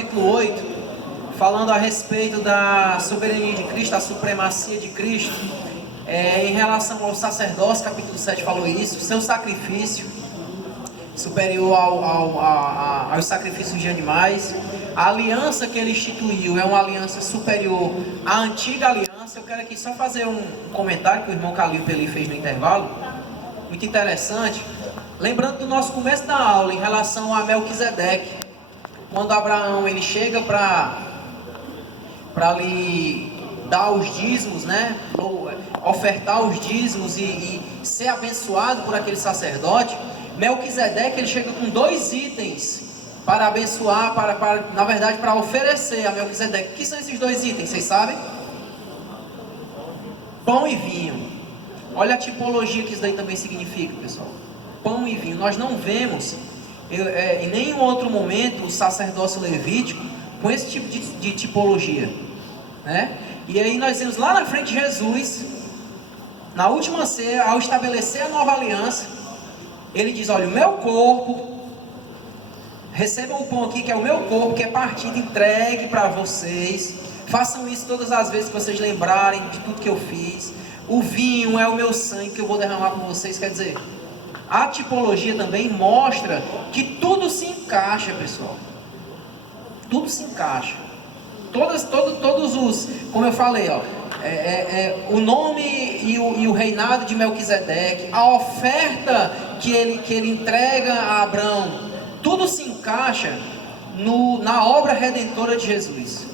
capítulo 8, falando a respeito da soberania de Cristo, a supremacia de Cristo. Em relação ao sacerdócio, capítulo 7 falou isso, seu sacrifício superior aos sacrifícios de animais. A aliança que ele instituiu é uma aliança superior à antiga aliança. Eu quero aqui só fazer um comentário que o irmão Calil Peli fez no intervalo, muito interessante, lembrando do nosso começo da aula em relação a Melquisedeque, quando Abraão ele chega para lhe dar os dízimos, né? Ofertar os dízimos e ser abençoado por aquele sacerdote. Melquisedeque ele chega com 2 itens para abençoar, na verdade para oferecer a Melquisedeque. O que são esses 2 itens, vocês sabem? Pão e vinho. Olha a tipologia que isso daí também significa, pessoal. Pão e vinho. Nós não vemos em nenhum outro momento o sacerdócio levítico com esse tipo de tipologia, né? E aí nós vemos lá na frente Jesus, na última ceia, ao estabelecer a nova aliança, ele diz: olha, o meu corpo, recebam o pão aqui que é o meu corpo, que é partido, entregue para vocês, façam isso todas as vezes que vocês lembrarem de tudo que eu fiz. O vinho é o meu sangue que eu vou derramar por vocês. Quer dizer, a tipologia também mostra que tudo se encaixa, pessoal. Tudo se encaixa. Todos os, como eu falei, ó, o nome e o reinado de Melquisedeque, a oferta que ele entrega a Abraão, tudo se encaixa na obra redentora de Jesus.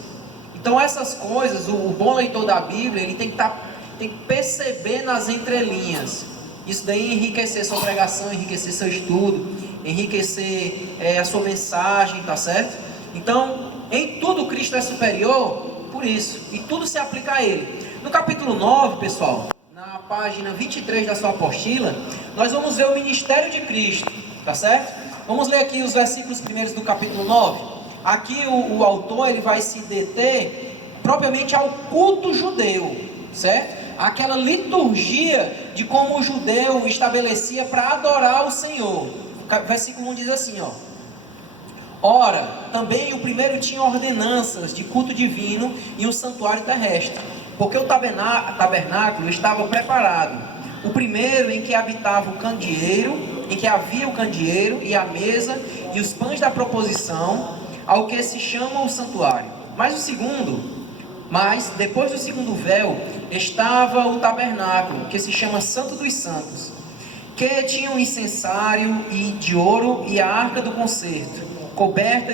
Então essas coisas, o bom leitor da Bíblia, ele tem que perceber nas entrelinhas. Isso daí enriquecer sua pregação, enriquecer seu estudo, enriquecer a sua mensagem, tá certo? Então, em tudo Cristo é superior, por isso, e tudo se aplica a Ele. No capítulo 9, pessoal, na página 23 da sua apostila, nós vamos ver o ministério de Cristo, tá certo? Vamos ler aqui os versículos primeiros do capítulo 9. Aqui o autor ele vai se deter propriamente ao culto judeu, certo? Aquela liturgia de como o judeu estabelecia para adorar o Senhor. O versículo 1 diz assim, ó: ora, também o primeiro tinha ordenanças de culto divino e um santuário terrestre, porque o tabernáculo estava preparado. O primeiro em que habitava o candeeiro, em que havia o candeeiro e a mesa e os pães da proposição, ao que se chama o santuário. Mas depois do segundo véu estava o tabernáculo, que se chama Santo dos Santos, que tinha um incensário de ouro e a arca do concerto, coberta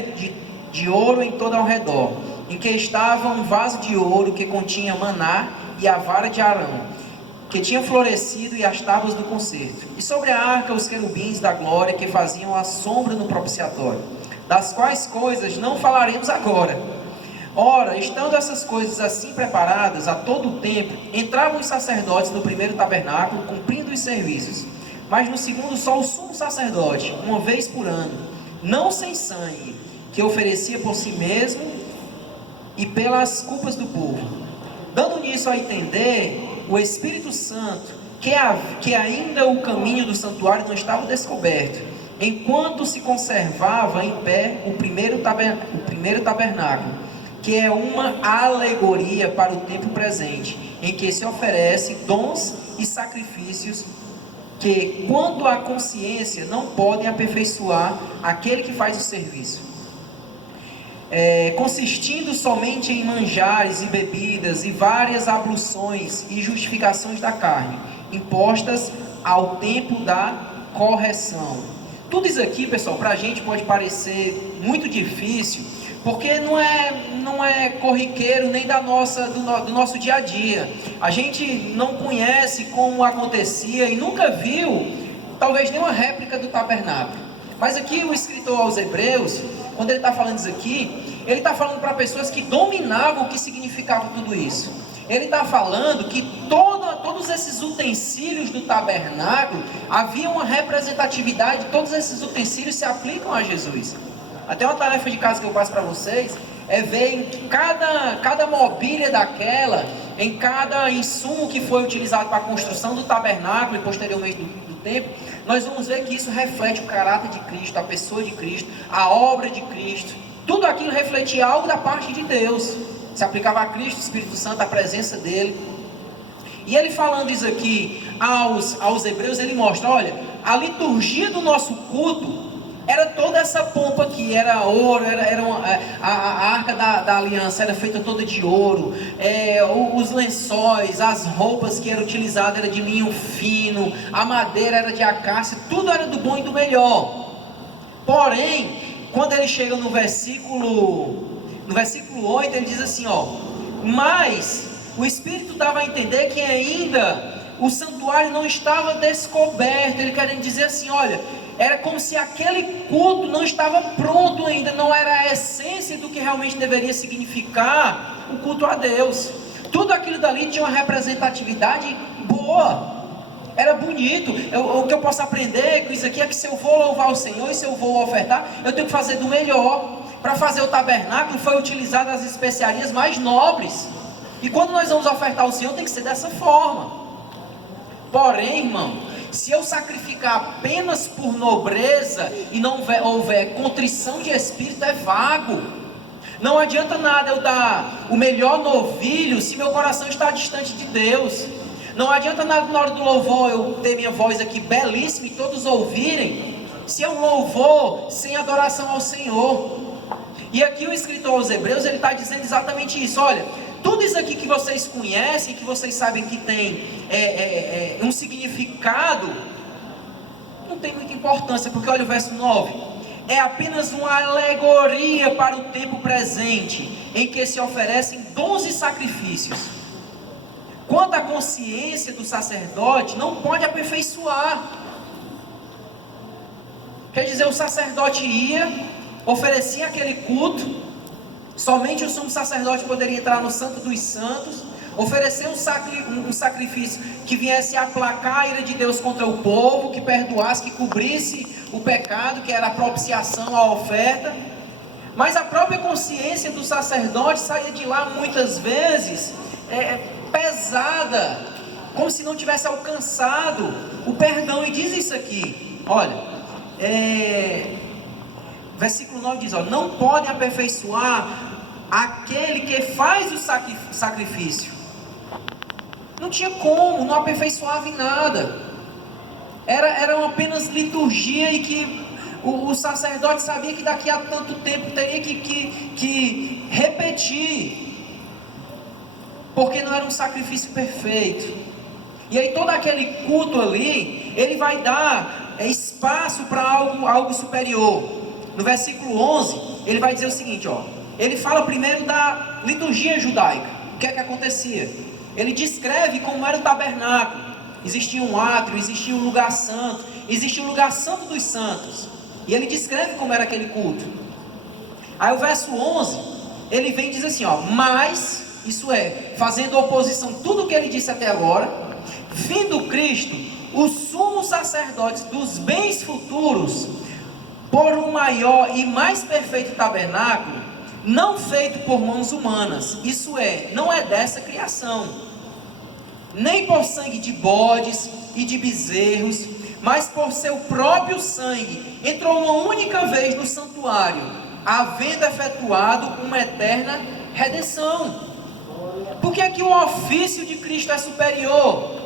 de ouro em todo ao redor, em que estava um vaso de ouro que continha maná e a vara de Arão, que tinha florescido, e as tábuas do concerto. E sobre a arca os querubins da glória que faziam a sombra no propiciatório, das quais coisas não falaremos agora. Ora, estando essas coisas assim preparadas a todo o tempo, entravam os sacerdotes no primeiro tabernáculo, cumprindo os serviços. Mas no segundo só o sumo sacerdote, uma vez por ano, não sem sangue, que oferecia por si mesmo e pelas culpas do povo. Dando nisso a entender o Espírito Santo, que ainda o caminho do santuário não estava descoberto, enquanto se conservava em pé o primeiro tabernáculo, que é uma alegoria para o tempo presente, em que se oferece dons e sacrifícios que, quanto à consciência, não podem aperfeiçoar aquele que faz o serviço, consistindo somente em manjares e bebidas e várias abluções e justificações da carne, impostas ao tempo da correção. Tudo isso aqui, pessoal, para a gente pode parecer muito difícil, porque não é corriqueiro nem do nosso dia a dia. A gente não conhece como acontecia e nunca viu, talvez, nenhuma réplica do tabernáculo. Mas aqui o escritor aos Hebreus, quando ele está falando isso aqui, ele está falando para pessoas que dominavam o que significava tudo isso. Ele está falando que todos esses utensílios do tabernáculo, havia uma representatividade, todos esses utensílios se aplicam a Jesus. Até uma tarefa de casa que eu passo para vocês é ver em cada mobília daquela, em cada insumo que foi utilizado para a construção do tabernáculo e posteriormente do templo, nós vamos ver que isso reflete o caráter de Cristo, a pessoa de Cristo, a obra de Cristo. Tudo aquilo refletia algo da parte de Deus. Se aplicava a Cristo, o Espírito Santo, a presença dele. E ele falando isso aqui aos hebreus, ele mostra, olha, a liturgia do nosso culto era toda essa pompa aqui, era ouro, a arca da aliança era feita toda de ouro, os lençóis, as roupas que eram utilizadas era de linho fino, a madeira era de acácia, tudo era do bom e do melhor. Porém, quando ele chega no versículo 8, ele diz assim, mas o Espírito dava a entender que ainda o santuário não estava descoberto. Ele querendo dizer assim, olha, era como se aquele culto não estava pronto ainda, não era a essência do que realmente deveria significar o culto a Deus. Tudo aquilo dali tinha uma representatividade boa, era bonito. O que eu posso aprender com isso aqui é que se eu vou louvar o Senhor e se eu vou ofertar, eu tenho que fazer do melhor. Para fazer o tabernáculo foi utilizado as especiarias mais nobres, e quando nós vamos ofertar ao Senhor tem que ser dessa forma. Porém, irmão, se eu sacrificar apenas por nobreza e não houver contrição de espírito, é vago. Não adianta nada eu dar o melhor novilho se meu coração está distante de Deus. Não adianta nada na hora do louvor eu ter minha voz aqui belíssima e todos ouvirem, se é um louvor sem adoração ao Senhor. E aqui o escritor aos Hebreus, ele está dizendo exatamente isso. Olha, tudo isso aqui que vocês conhecem, que vocês sabem que tem um significado, não tem muita importância, porque olha o verso 9, é apenas uma alegoria para o tempo presente, em que se oferecem dons e sacrifícios. Quanto à consciência do sacerdote, não pode aperfeiçoar. Quer dizer, o sacerdote ia, oferecia aquele culto, somente o sumo sacerdote poderia entrar no Santo dos Santos, oferecer um sacrifício que viesse a aplacar a ira de Deus contra o povo, que perdoasse, que cobrisse o pecado, que era a propiciação, a oferta. Mas a própria consciência do sacerdote saía de lá muitas vezes pesada, como se não tivesse alcançado o perdão. E diz isso aqui, olha, versículo 9 diz, não podem aperfeiçoar aquele que faz o sacrifício. Não tinha como, não aperfeiçoava em nada. Era apenas liturgia, e que o sacerdote sabia que daqui a tanto tempo teria que repetir, porque não era um sacrifício perfeito. E aí todo aquele culto ali, ele vai dar espaço para algo superior. No versículo 11, ele vai dizer o seguinte, ele fala primeiro da liturgia judaica. O que é que acontecia? Ele descreve como era o tabernáculo. Existia um átrio, existia um lugar santo, existia um lugar santo dos santos. E ele descreve como era aquele culto. Aí o verso 11, ele vem e diz assim, mas, isso é, fazendo oposição a tudo o que ele disse até agora, vindo Cristo, o sumo sacerdote dos bens futuros, por um maior e mais perfeito tabernáculo, não feito por mãos humanas, isso é, não é dessa criação, nem por sangue de bodes e de bezerros, mas por seu próprio sangue, entrou uma única vez no santuário, havendo efetuado uma eterna redenção. Por que é que o ofício de Cristo é superior?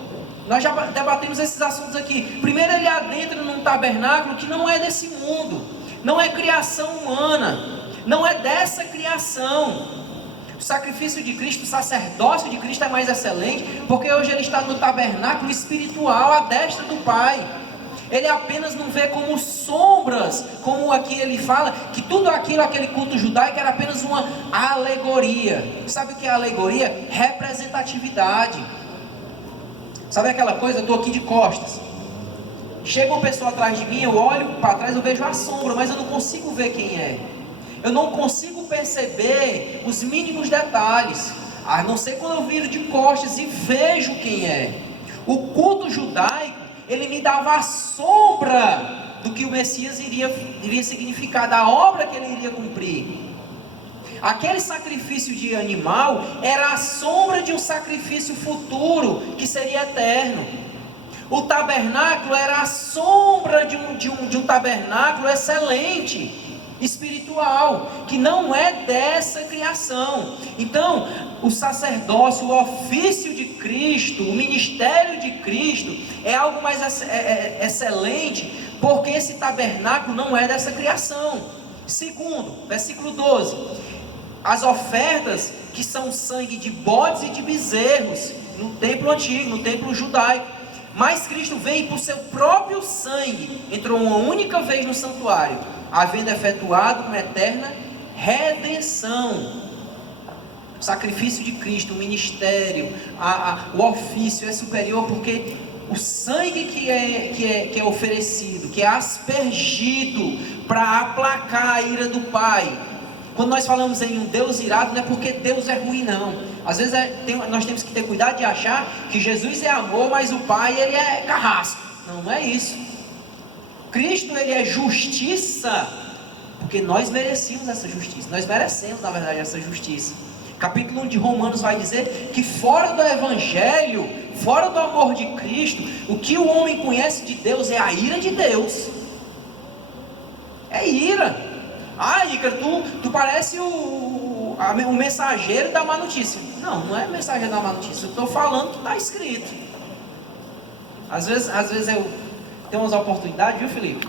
Nós já debatemos esses assuntos aqui. Primeiro, ele adentra num tabernáculo que não é desse mundo, não é criação humana, não é dessa criação. O sacrifício de Cristo, o sacerdócio de Cristo é mais excelente, porque hoje ele está no tabernáculo espiritual, à destra do Pai. Ele apenas não vê como sombras, como aqui ele fala, que tudo aquilo, aquele culto judaico era apenas uma alegoria. Sabe o que é alegoria? Representatividade. Sabe aquela coisa, eu estou aqui de costas, chega uma pessoa atrás de mim, eu olho para trás, eu vejo a sombra, mas eu não consigo ver quem é. Eu não consigo perceber os mínimos detalhes, a não ser quando eu viro de costas e vejo quem é. O culto judaico, ele me dava a sombra do que o Messias iria significar, da obra que ele iria cumprir. Aquele sacrifício de animal era a sombra de um sacrifício futuro que seria eterno. O tabernáculo era a sombra de um tabernáculo excelente, espiritual. espiritual, que não é dessa criação. Então, o sacerdócio, o ofício de Cristo, o ministério de Cristo é algo mais excelente, porque esse tabernáculo não é dessa criação. Segundo, versículo 12, as ofertas que são sangue de bodes e de bezerros no templo antigo, no templo judaico, mas Cristo veio por seu próprio sangue, entrou uma única vez no santuário, havendo efetuado uma eterna redenção. O sacrifício de Cristo, o ministério, o ofício é superior, porque o sangue que é oferecido, que é aspergido para aplacar a ira do Pai. Quando nós falamos em um Deus irado, não é porque Deus é ruim, não. Às vezes nós temos que ter cuidado de achar que Jesus é amor, mas o Pai ele é carrasco. Não, não é isso. Cristo ele é justiça, porque nós merecíamos essa justiça. Nós merecemos, na verdade, essa justiça. Capítulo 1 de Romanos vai dizer que fora do Evangelho, fora do amor de Cristo, o que o homem conhece de Deus é a ira de Deus. É ira. Ícaro, tu parece o mensageiro da má notícia. Não, não é mensageiro da má notícia. Eu estou falando que está escrito. Às vezes eu tenho umas oportunidades, viu, Felipe?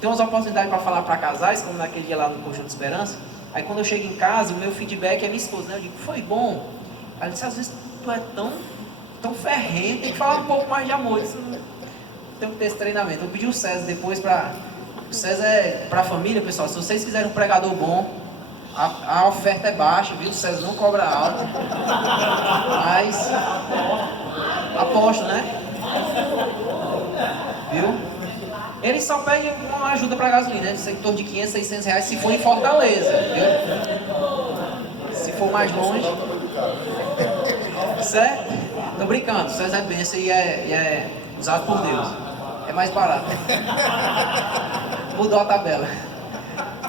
Tem umas oportunidades para falar para casais, como naquele dia lá no Conjunto de Esperança. Aí quando eu chego em casa, o meu feedback é minha esposa, né? Eu digo, foi bom. Ela disse, às vezes tu é tão ferrento, tem que falar um pouco mais de amor. Eu disse, tem que ter esse treinamento. Eu pedi o César depois para... O César é para a família, pessoal. Se vocês quiserem um pregador bom, a oferta é baixa, viu? O César não cobra alto. Mas aposto, né? Viu? Ele só pede uma ajuda para gasolina, né? Em torno de 500, 600 reais, se for em Fortaleza, viu? Se for mais longe. Certo? Tô brincando, o César é bênção e é usado por Deus. É mais barato. Mudou a tabela.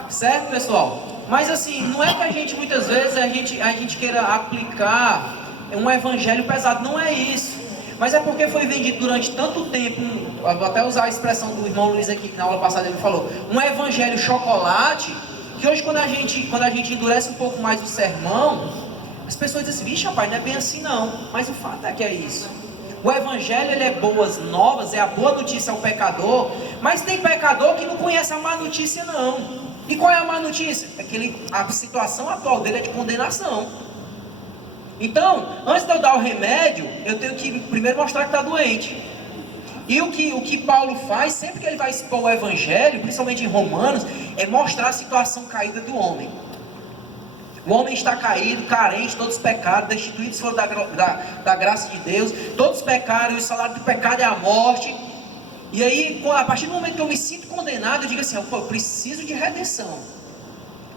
Certo, pessoal? Mas assim, não é que a gente muitas vezes a gente queira aplicar um evangelho pesado, não é isso. Mas é porque foi vendido durante tanto tempo, vou até usar a expressão do irmão Luiz aqui, que na aula passada ele falou, um evangelho chocolate, que hoje quando a gente endurece um pouco mais o sermão, as pessoas dizem assim, vixe rapaz, não é bem assim não. Mas o fato é que é isso. O evangelho ele é boas novas, é a boa notícia ao pecador, mas tem pecador que não conhece a má notícia não. E qual é a má notícia? É que a situação atual dele é de condenação. Então, antes de eu dar o remédio, eu tenho que primeiro mostrar que está doente. E o que Paulo faz, sempre que ele vai expor o evangelho, principalmente em Romanos, é mostrar a situação caída do homem. O homem está caído, carente, todos pecaram, destituídos foram da graça de Deus, todos pecaram e o salário do pecado é a morte. E aí, a partir do momento que eu me sinto condenado, eu digo assim, eu preciso de redenção.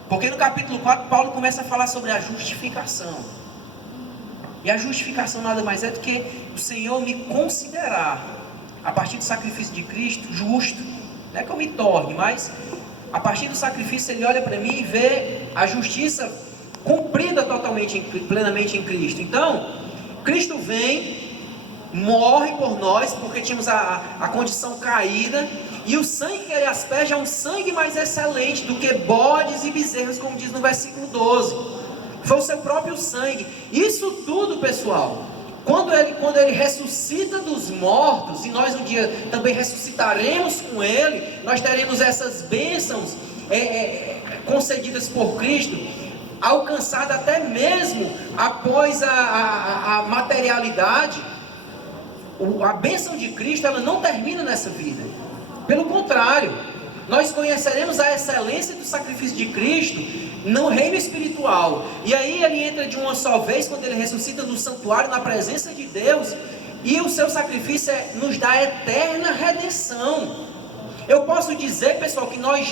Porque no capítulo 4, Paulo começa a falar sobre a justificação. E a justificação nada mais é do que o Senhor me considerar, a partir do sacrifício de Cristo, justo. Não é que eu me torne, mas a partir do sacrifício Ele olha para mim e vê a justiça cumprida totalmente, plenamente em Cristo. Então, Cristo vem, morre por nós, porque tínhamos a condição caída, e o sangue que Ele asperge é um sangue mais excelente do que bodes e bezerros, como diz no versículo 12. Foi o seu próprio sangue. Isso tudo, pessoal, quando ele ressuscita dos mortos, e nós um dia também ressuscitaremos com Ele, nós teremos essas bênçãos concedidas por Cristo, alcançada até mesmo após a materialidade. A bênção de Cristo, ela não termina nessa vida. Pelo contrário, nós conheceremos a excelência do sacrifício de Cristo no reino espiritual. E aí ele entra de uma só vez, quando ele ressuscita no santuário, na presença de Deus, e o seu sacrifício nos dá eterna redenção. Eu posso dizer, pessoal, que nós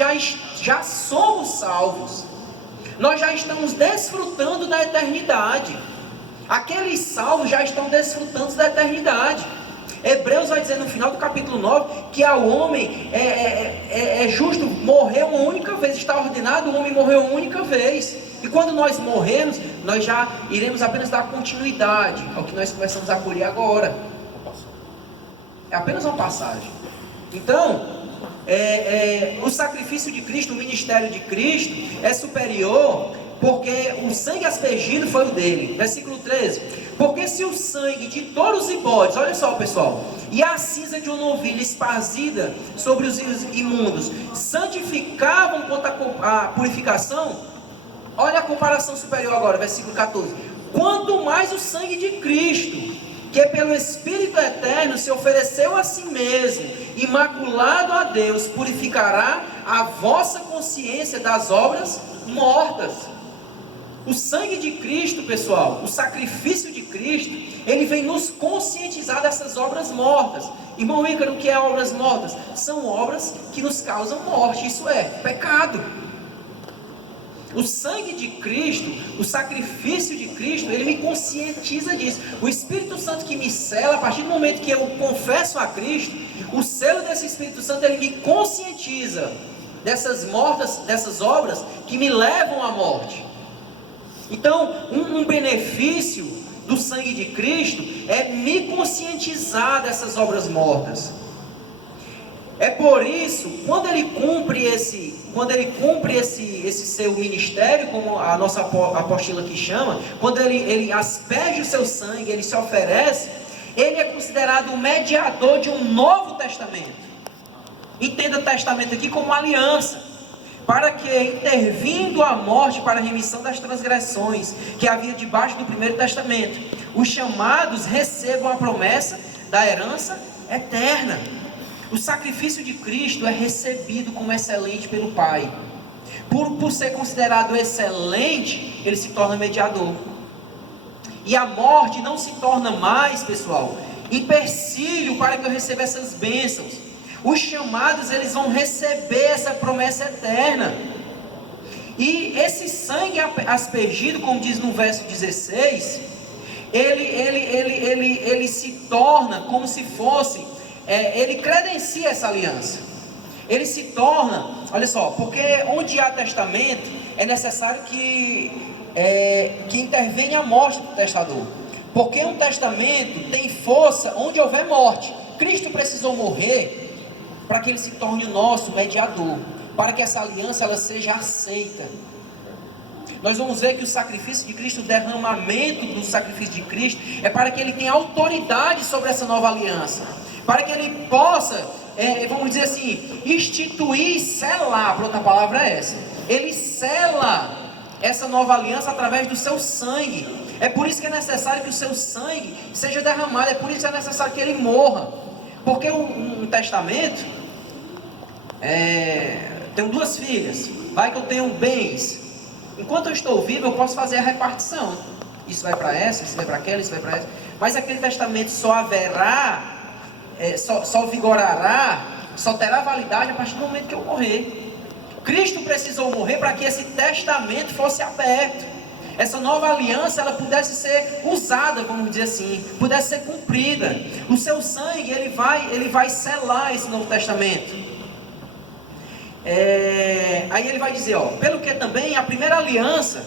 já somos salvos. Nós já estamos desfrutando da eternidade. Aqueles salvos já estão desfrutando da eternidade. Hebreus vai dizer no final do capítulo 9 que ao homem é justo morrer uma única vez, está ordenado o homem morrer uma única vez. E quando nós morremos, nós já iremos apenas dar continuidade ao que nós começamos a colher agora. É apenas uma passagem. Então, o sacrifício de Cristo, o ministério de Cristo é superior, porque o sangue aspergido foi o dele. Versículo 13: porque se o sangue de touros e bodes, olha só pessoal, e a cinza de uma novilha esparzida sobre os imundos santificavam quanto à purificação, olha a comparação superior agora, versículo 14: quanto mais o sangue de Cristo, que pelo Espírito Eterno se ofereceu a si mesmo, imaculado a Deus, purificará a vossa consciência das obras mortas. O sangue de Cristo, pessoal, o sacrifício de Cristo, ele vem nos conscientizar dessas obras mortas. Irmão Ícaro, o que é obras mortas? São obras que nos causam morte, isso é, pecado. O sangue de Cristo, o sacrifício de Cristo, ele me conscientiza disso. O Espírito Santo que me sela, a partir do momento que eu confesso a Cristo, o selo desse Espírito Santo, ele me conscientiza dessas mortas, dessas obras que me levam à morte. Então, um benefício do sangue de Cristo é me conscientizar dessas obras mortas. É por isso, quando ele cumpre esse seu ministério, como a nossa apostila aqui chama, quando ele asperge o seu sangue, ele se oferece, ele é considerado o mediador de um novo testamento. Entenda o testamento aqui como aliança, para que, intervindo a morte para a remissão das transgressões que havia debaixo do primeiro testamento, os chamados recebam a promessa da herança eterna. O sacrifício de Cristo é recebido como excelente pelo Pai. Por ser considerado excelente, ele se torna mediador. E a morte não se torna mais, pessoal, empecilho para que eu receba essas bênçãos. Os chamados, eles vão receber essa promessa eterna. E esse sangue aspergido, como diz no verso 16, ele se torna como se fosse, ele credencia essa aliança. Ele se torna, olha só, porque onde há testamento, é necessário que intervenha a morte do testador. Porque um testamento tem força onde houver morte. Cristo precisou morrer para que ele se torne o nosso mediador, para que essa aliança ela seja aceita. Nós vamos ver que o sacrifício de Cristo, o derramamento do sacrifício de Cristo, é para que ele tenha autoridade sobre essa nova aliança, para que ele possa, vamos dizer assim, instituir, selar, outra palavra é essa, ele sela essa nova aliança através do seu sangue. É por isso que é necessário que o seu sangue seja derramado, é por isso que é necessário que ele morra. Porque um testamento, tenho 2 filhas, vai que eu tenho bens, enquanto eu estou vivo eu posso fazer a repartição, isso vai para essa, isso vai para aquela, isso vai para essa, mas aquele testamento só haverá, só vigorará, só terá validade a partir do momento que eu morrer. Cristo precisou morrer para que esse testamento fosse aberto, essa nova aliança ela pudesse ser usada, vamos dizer assim, pudesse ser cumprida. O seu sangue ele vai selar esse novo testamento. Aí ele vai dizer, ó, pelo que também a primeira aliança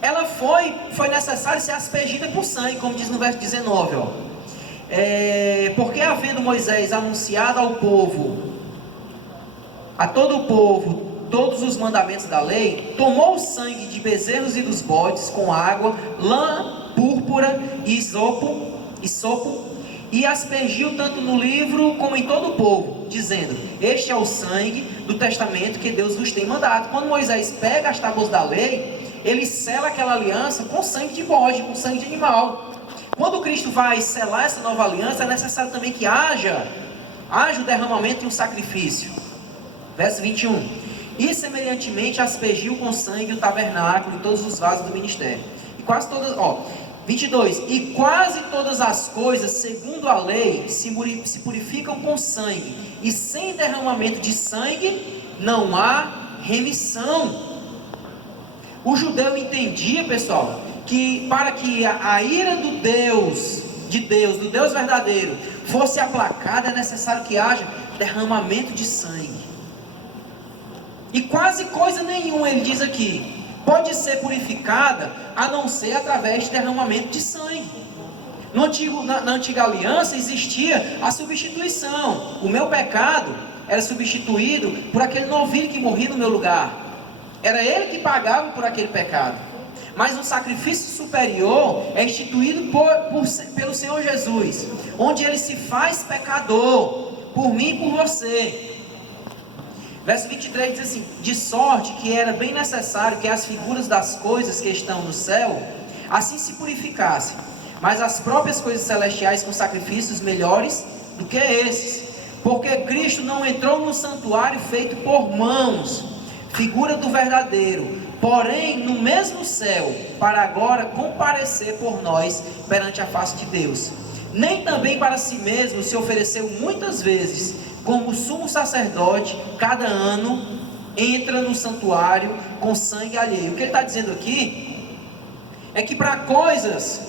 ela foi necessário ser aspergida por sangue, como diz no verso 19, ó. Porque havendo Moisés anunciado ao povo, a todo o povo, todos os mandamentos da lei, tomou o sangue de bezerros e dos bodes com água, lã, púrpura e isopo, e aspergiu tanto no livro como em todo o povo, dizendo, este é o sangue do testamento que Deus vos tem mandado. Quando Moisés pega as tábuas da lei, ele sela aquela aliança com sangue de bode, com sangue de animal. Quando Cristo vai selar essa nova aliança, é necessário também que haja o derramamento de um sacrifício. Verso 21. E semelhantemente aspergiu com sangue o tabernáculo e todos os vasos do ministério. E quase todas, 22. E quase todas as coisas, segundo a lei, se purificam com sangue. E sem derramamento de sangue, não há remissão. O judeu entendia, pessoal, que para que a ira do Deus verdadeiro, fosse aplacada, é necessário que haja derramamento de sangue. E quase coisa nenhuma, ele diz aqui, pode ser purificada a não ser através de derramamento de sangue. Na antiga aliança existia a substituição. O meu pecado era substituído por aquele novilho que morria no meu lugar. Era ele que pagava por aquele pecado. Mas um sacrifício superior é instituído pelo Senhor Jesus, onde ele se faz pecador, por mim e por você. Verso 23 diz assim: de sorte que era bem necessário que as figuras das coisas que estão no céu, assim se purificassem, mas as próprias coisas celestiais com sacrifícios melhores do que esses. Porque Cristo não entrou no santuário feito por mãos, figura do verdadeiro, porém no mesmo céu, para agora comparecer por nós perante a face de Deus. Nem também para si mesmo se ofereceu muitas vezes, como sumo sacerdote, cada ano entra no santuário com sangue alheio. O que ele está dizendo aqui é que para coisas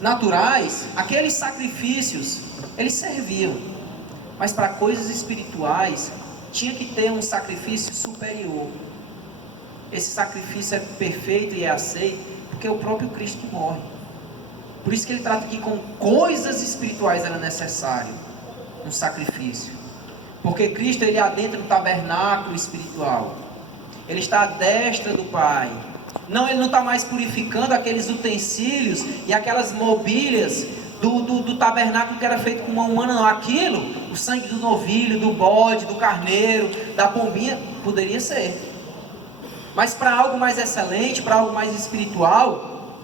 naturais, aqueles sacrifícios, eles serviam, mas para coisas espirituais, tinha que ter um sacrifício superior. Esse sacrifício é perfeito e é aceito, porque é o próprio Cristo que morre. Por isso que ele trata aqui com coisas espirituais era necessário um sacrifício. Porque Cristo, ele adentra no tabernáculo espiritual. Ele está à destra do Pai. Não, ele não está mais purificando aqueles utensílios e aquelas mobílias do tabernáculo que era feito com mão humana, não. Aquilo, o sangue do novilho, do bode, do carneiro, da pombinha, poderia ser. Mas para algo mais excelente, para algo mais espiritual,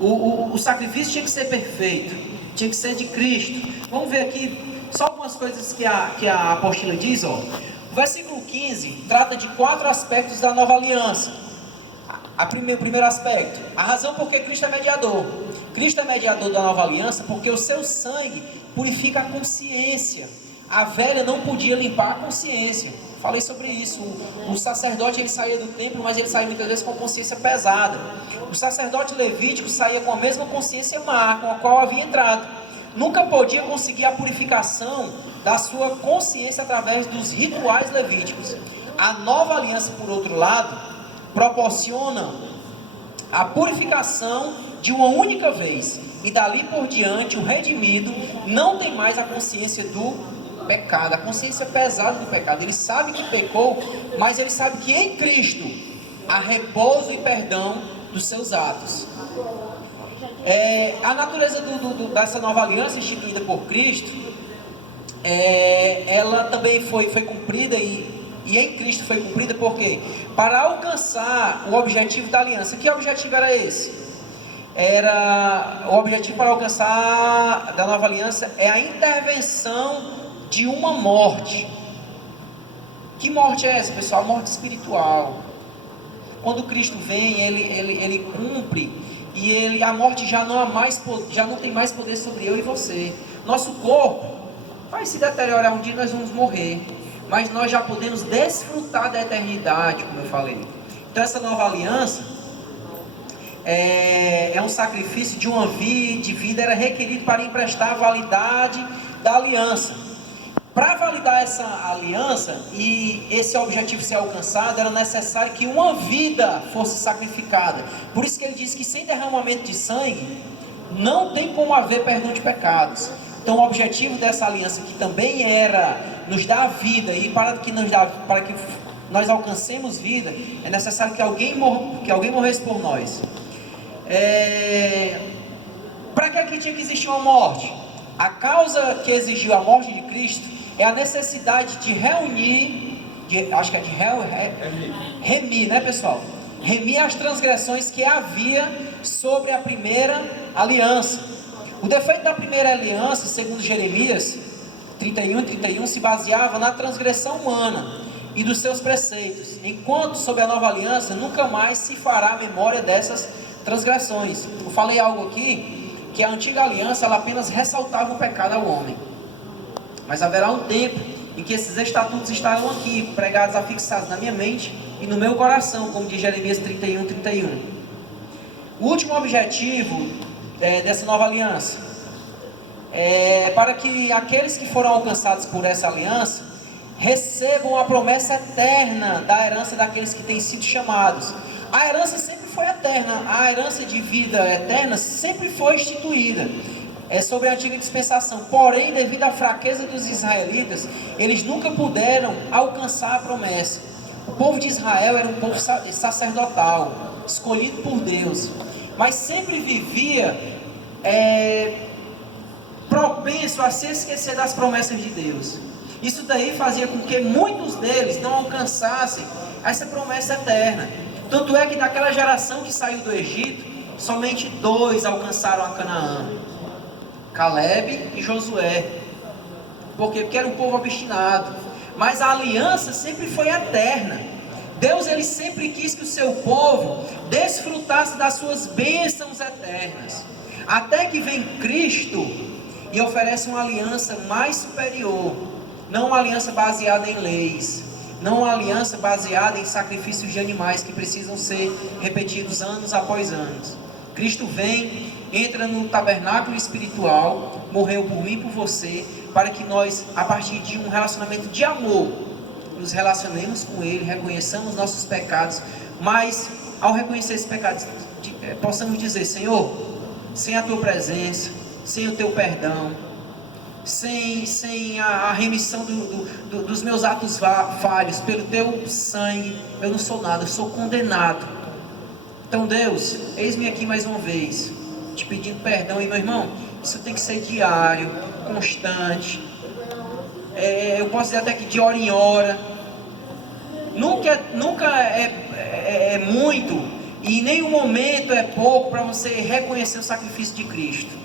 o sacrifício tinha que ser perfeito, tinha que ser de Cristo. Vamos ver aqui só algumas coisas que a apóstola diz. O versículo 15 trata de 4 aspectos da nova aliança. O primeiro aspecto, a razão por que Cristo é mediador. Cristo é mediador da nova aliança porque o seu sangue purifica a consciência. A velha não podia limpar a consciência. Falei sobre isso. O sacerdote, ele saía do templo, mas ele saía muitas vezes com a consciência pesada. O sacerdote levítico saía com a mesma consciência má com a qual havia entrado. Nunca podia conseguir a purificação da sua consciência através dos rituais levíticos. A nova aliança, por outro lado, proporciona a purificação de uma única vez. E dali por diante, o redimido não tem mais a consciência do pecado, a consciência pesada do pecado. Ele sabe que pecou, mas ele sabe que em Cristo há repouso e perdão dos seus atos. A natureza dessa nova aliança instituída por Cristo, ela também foi cumprida e em Cristo foi cumprida porque para alcançar o objetivo da aliança. Que objetivo era esse? O objetivo para alcançar da nova aliança é a intervenção de uma morte. Que morte é essa, pessoal? A morte espiritual. Quando Cristo vem, ele cumpre, e a morte já não tem mais poder sobre eu e você. Nosso corpo vai se deteriorar, um dia nós vamos morrer, mas nós já podemos desfrutar da eternidade, como eu falei. Então essa nova aliança é um sacrifício de uma vida, era requerido para emprestar a validade da aliança. Para validar essa aliança e esse objetivo ser alcançado, era necessário que uma vida fosse sacrificada. Por isso que ele diz que sem derramamento de sangue não tem como haver perdão de pecados. Então o objetivo dessa aliança, que também era nos dar vida, e para que nós alcancemos vida, é necessário que alguém morresse por nós. Para que tinha que existir uma morte? A causa que exigiu a morte de Cristo é a necessidade de remir, né, pessoal? Remir as transgressões que havia sobre a primeira aliança. O defeito da primeira aliança, segundo Jeremias 31, se baseava na transgressão humana e dos seus preceitos, enquanto sob a nova aliança nunca mais se fará memória dessas transgressões. Eu falei algo aqui, que a antiga aliança ela apenas ressaltava o pecado ao homem. Mas haverá um tempo em que esses estatutos estarão aqui, pregados, afixados na minha mente e no meu coração, como diz Jeremias 31. O último objetivo dessa nova aliança é para que aqueles que foram alcançados por essa aliança recebam a promessa eterna da herança daqueles que têm sido chamados. A herança sempre foi eterna, a herança de vida eterna sempre foi instituída. é sobre a antiga dispensação. Porém, devido à fraqueza dos israelitas, eles nunca puderam alcançar a promessa. O povo de Israel era um povo sacerdotal, escolhido por Deus, mas sempre vivia propenso a se esquecer das promessas de Deus. Isso daí fazia com que muitos deles não alcançassem essa promessa eterna. Tanto é que daquela geração que saiu do Egito, somente 2 alcançaram a Canaã: Caleb e Josué. Por quê? Porque era um povo obstinado. Mas a aliança sempre foi eterna. Deus, ele sempre quis que o seu povo desfrutasse das suas bênçãos eternas. Até que vem Cristo e oferece uma aliança mais superior. Não uma aliança baseada em leis, não uma aliança baseada em sacrifícios de animais que precisam ser repetidos anos após anos. Cristo vem, entra no tabernáculo espiritual, morreu por mim e por você, para que nós, a partir de um relacionamento de amor, nos relacionemos com Ele, reconheçamos nossos pecados, mas ao reconhecer esses pecados, possamos dizer: Senhor, sem a Tua presença, sem o Teu perdão, sem a remissão dos meus atos falhos, pelo Teu sangue, eu não sou nada, eu sou condenado. Então, Deus, eis-me aqui mais uma vez, te pedindo perdão. E, meu irmão, isso tem que ser diário, constante. Eu posso dizer até que de hora em hora. Nunca é muito, e em nenhum momento é pouco para você reconhecer o sacrifício de Cristo.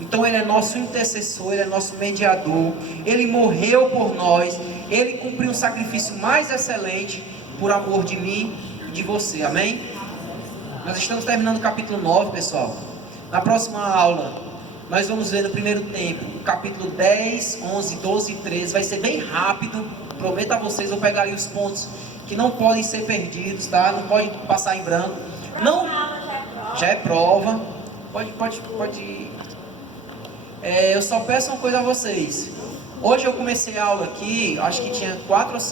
Então Ele é nosso intercessor, Ele é nosso mediador, Ele morreu por nós, Ele cumpriu um sacrifício mais excelente por amor de mim e de você, amém? Nós estamos terminando o capítulo 9, pessoal. Na próxima aula, nós vamos ver no primeiro tempo, capítulo 10, 11, 12 e 13, vai ser bem rápido, prometo a vocês, vou pegar aí os pontos que não podem ser perdidos, tá? Não pode passar em branco. Não, já é prova. Pode. Eu só peço uma coisa a vocês. Hoje eu comecei a aula aqui, acho que tinha 4 ou 5